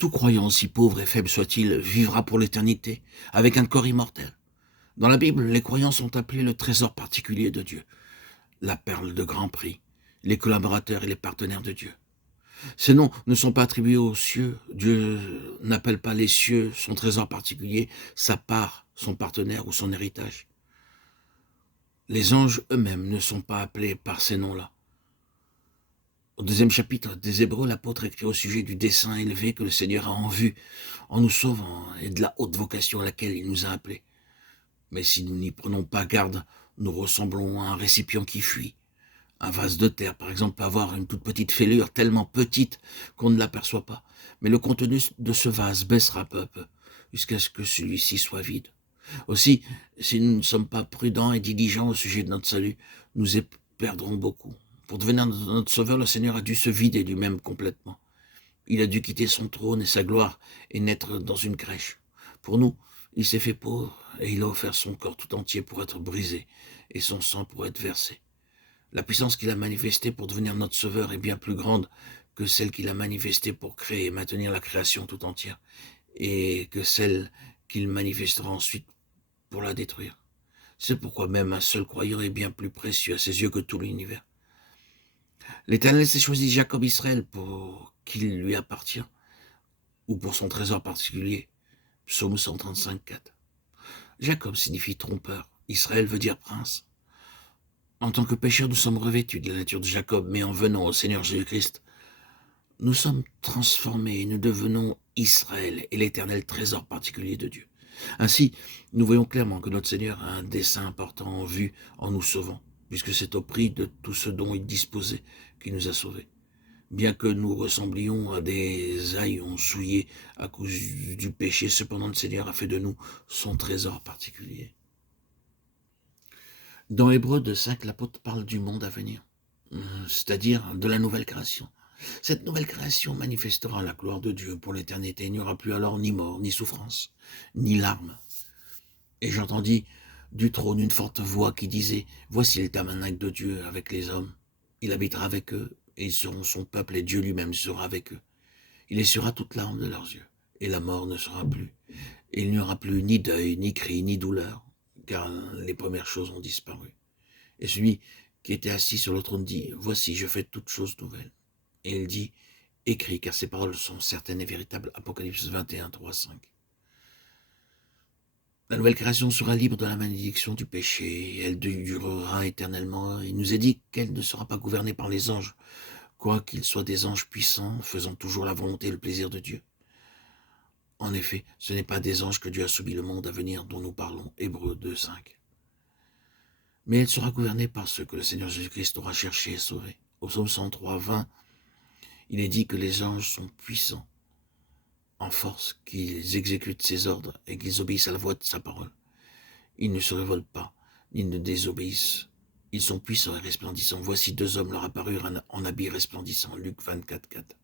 Tout croyant, aussi pauvre et faible soit-il, vivra pour l'éternité, avec un corps immortel. Dans la Bible, les croyants sont appelés le trésor particulier de Dieu, la perle de grand prix, les collaborateurs et les partenaires de Dieu. Ces noms ne sont pas attribués aux cieux. Dieu n'appelle pas les cieux son trésor particulier, sa part, son partenaire ou son héritage. Les anges eux-mêmes ne sont pas appelés par ces noms-là. Au 2e chapitre des Hébreux, l'apôtre écrit au sujet du dessein élevé que le Seigneur a en vue en nous sauvant et de la haute vocation à laquelle il nous a appelés. Mais si nous n'y prenons pas garde, nous ressemblons à un récipient qui fuit. Un vase de terre, par exemple, peut avoir une toute petite fêlure, tellement petite qu'on ne l'aperçoit pas. Mais le contenu de ce vase baissera peu à peu, jusqu'à ce que celui-ci soit vide. Aussi, si nous ne sommes pas prudents et diligents au sujet de notre salut, nous perdrons beaucoup. Pour devenir notre sauveur, le Seigneur a dû se vider lui-même complètement. Il a dû quitter son trône et sa gloire et naître dans une crèche. Pour nous, il s'est fait pauvre et il a offert son corps tout entier pour être brisé et son sang pour être versé. La puissance qu'il a manifestée pour devenir notre sauveur est bien plus grande que celle qu'il a manifestée pour créer et maintenir la création tout entière, et que celle qu'il manifestera ensuite pour la détruire. C'est pourquoi même un seul croyant est bien plus précieux à ses yeux que tout l'univers. L'Éternel s'est choisi Jacob Israël pour qu'il lui appartient, ou pour son trésor particulier. Psaume 135, 4. Jacob signifie trompeur, Israël veut dire prince. En tant que pécheurs, nous sommes revêtus de la nature de Jacob, mais en venant au Seigneur Jésus-Christ, nous sommes transformés et nous devenons Israël et l'éternel trésor particulier de Dieu. Ainsi, nous voyons clairement que notre Seigneur a un dessein important en vue en nous sauvant, puisque c'est au prix de tout ce dont il disposait qu'il nous a sauvés. Bien que nous ressemblions à des haillons souillés à cause du péché, cependant le Seigneur a fait de nous son trésor particulier. Dans Hébreux 2:5, l'apôtre parle du monde à venir, c'est-à-dire de la nouvelle création. Cette nouvelle création manifestera la gloire de Dieu pour l'éternité. Il n'y aura plus alors ni mort, ni souffrance, ni larmes. Et j'entendis du trône une forte voix qui disait « Voici le tabernacle de Dieu avec les hommes. Il habitera avec eux, et ils seront son peuple, et Dieu lui-même sera avec eux. Il essuiera toute larme de leurs yeux, et la mort ne sera plus. Et il n'y aura plus ni deuil, ni cri, ni douleur, car les premières choses ont disparu. Et celui qui était assis sur le trône dit « Voici, je fais toutes choses nouvelles. » Et il dit « Écris, car ces paroles sont certaines et véritables. » Apocalypse 21, 3, 5. La nouvelle création sera libre de la malédiction du péché, et elle durera éternellement. Il nous est dit qu'elle ne sera pas gouvernée par les anges, quoiqu'ils soient des anges puissants, faisant toujours la volonté et le plaisir de Dieu. En effet, ce n'est pas des anges que Dieu a soumis le monde à venir dont nous parlons, Hébreux 2, 5. Mais elle sera gouvernée par ceux que le Seigneur Jésus-Christ aura cherché et sauvés. Au psaume 103, 20, il est dit que les anges sont puissants, en force, qu'ils exécutent ses ordres et qu'ils obéissent à la voix de sa parole. Ils ne se révoltent pas, ni ne désobéissent. Ils sont puissants et resplendissants. Voici 2 hommes leur apparurent en habits resplendissants. Luc 24, 4.